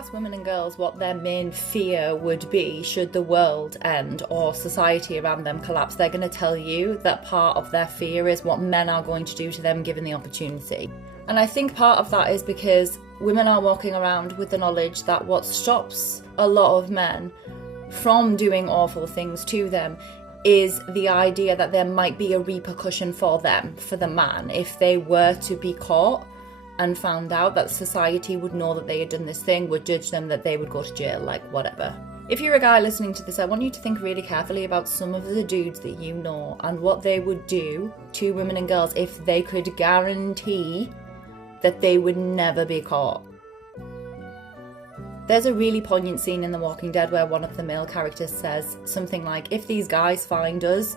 ask women and girls what their main fear would be should the world end or society around them collapse, they're going to tell you that part of their fear is what men are going to do to them given the opportunity. And I think part of that is because women are walking around with the knowledge that what stops a lot of men from doing awful things to them is the idea that there might be a repercussion for them, for the man, if they were to be caught and found out, that society would know that they had done this thing, would judge them, that they would go to jail, like whatever. If you're a guy listening to this, I want you to think really carefully about some of the dudes that you know and what they would do to women and girls if they could guarantee that they would never be caught. There's a really poignant scene in The Walking Dead where one of the male characters says something like, if these guys find us,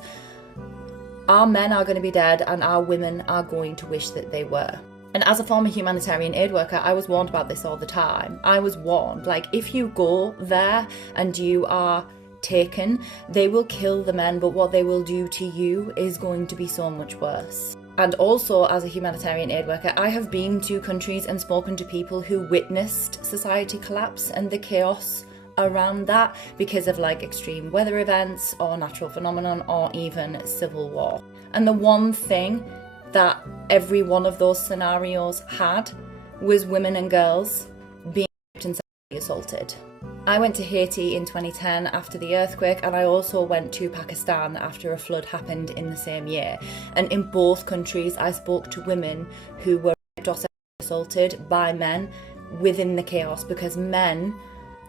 our men are going to be dead and our women are going to wish that they were. And as a former humanitarian aid worker, I was warned about this all the time. I was warned, like, if you go there and you are taken, they will kill the men, but what they will do to you is going to be so much worse. And also, as a humanitarian aid worker, I have been to countries and spoken to people who witnessed society collapse and the chaos around that because of like extreme weather events or natural phenomenon or even civil war. And the one thing that every one of those scenarios had was women and girls being raped and sexually assaulted. I went to Haiti in 2010 after the earthquake, and I also went to Pakistan after a flood happened in the same year. And in both countries, I spoke to women who were raped or sexually assaulted by men within the chaos, because men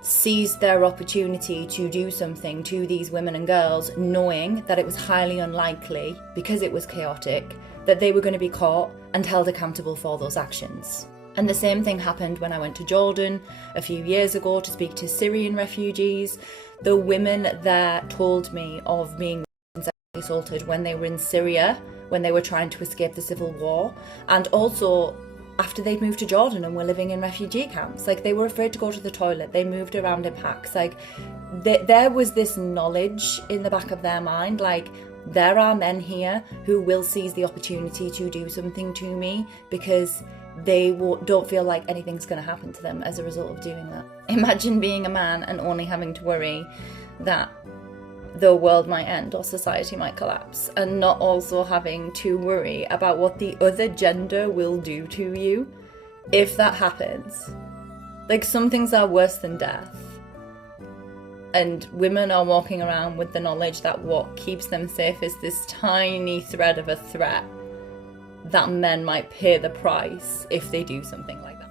seized their opportunity to do something to these women and girls, knowing that it was highly unlikely, because it was chaotic, that they were going to be caught and held accountable for those actions. And the same thing happened when I went to Jordan a few years ago to speak to Syrian refugees. The women there told me of being sexually assaulted when they were in Syria, when they were trying to escape the civil war, and also after they'd moved to Jordan and were living in refugee camps. Like, they were afraid to go to the toilet, they moved around in packs. Like, there was this knowledge in the back of their mind, like, there are men here who will seize the opportunity to do something to me because they don't feel like anything's going to happen to them as a result of doing that. Imagine being a man and only having to worry that the world might end or society might collapse, and not also having to worry about what the other gender will do to you if that happens. Like, some things are worse than death. And women are walking around with the knowledge that what keeps them safe is this tiny thread of a threat that men might pay the price if they do something like that.